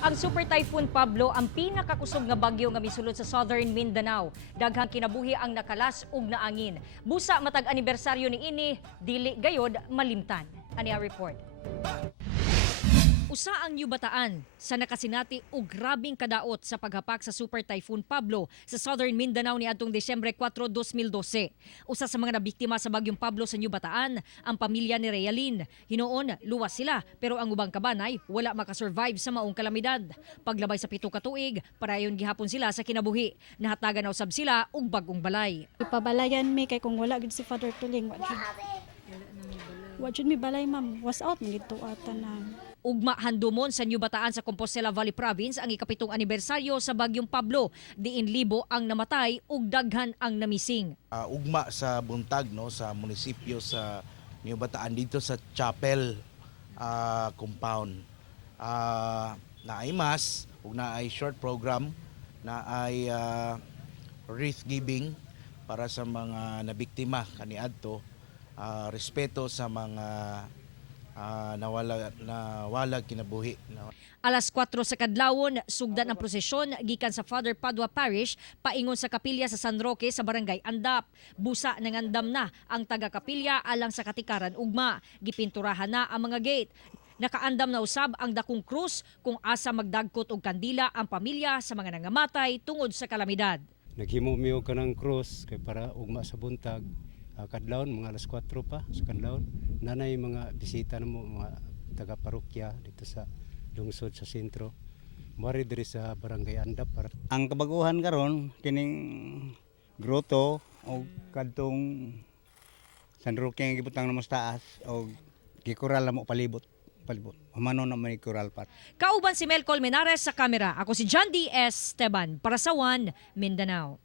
Ang Super Typhoon Pablo ang pinakakusog nga bagyo nga misulod sa Southern Mindanao. Daghang kinabuhi ang nakalas ug naangin. Busa matag anibersaryo ni ini, dili gayod malimtan. Ani ang report. Usa ang yubataan sa nakasinati og grabing kadaot sa paghapak sa Super Typhoon Pablo sa Southern Mindanao niadtong Disyembre 4, 2012. Usa sa mga nabiktima sa bagyong Pablo sa Yubataan ang pamilya ni Realin. Hinoon, luwas sila pero ang ubang kabanay wala makasurvive sa maong kalamidad. Paglabay sa 7 ka tuig, parayon gihapon sila sa kinabuhi. Nahatagan na usab sila og bagong balay. Ipabalayan mi kay kung wala gid si Father Tuling. Wa jud mi balay ma'am. Was out man gito ata na. Ugma handumon sa New Bataan sa Compostela Valley Province ang ikapitong anibersaryo sa bagyong Pablo. Diin libo ang namatay ug daghan ang namising. Ugma sa buntag no sa munisipyo sa New Bataan dito sa Chapel compound. Na ay mass ug na ay short program na ay wreath giving para sa mga nabiktima kaniadto. Respeto sa mga nawala kinabuhi. Alas 4 sa kadlawon, sugdan ang prosesyon gikan sa Father Padua Parish paingon sa kapilya sa San Roque sa Barangay Andap. Busa nangandam na ang taga-kapilya alang sa katikaran ugma. Gipinturahan na ang mga gate. Nakaandam na usab ang dakong krus kung asa magdagkot og kandila ang pamilya sa mga nangamatay tungod sa kalamidad. Naghimo-miyo ka ng krus kay para ugma sa buntag. Kadlawon mga alas 4 pa sa kadlawon nanay mga bisita namo mga taga-parokya dito sa lungsod sa sentro mari diri sa Barangay Andap para ang kabaguhan karon kining groto o kadtong San Roque nga gibutang na mas taas o gikural mo palibot humano na may kural pat. Kauban si Mel Colmenares sa kamera. Ako si John D. Esteban para sa One Mindanao.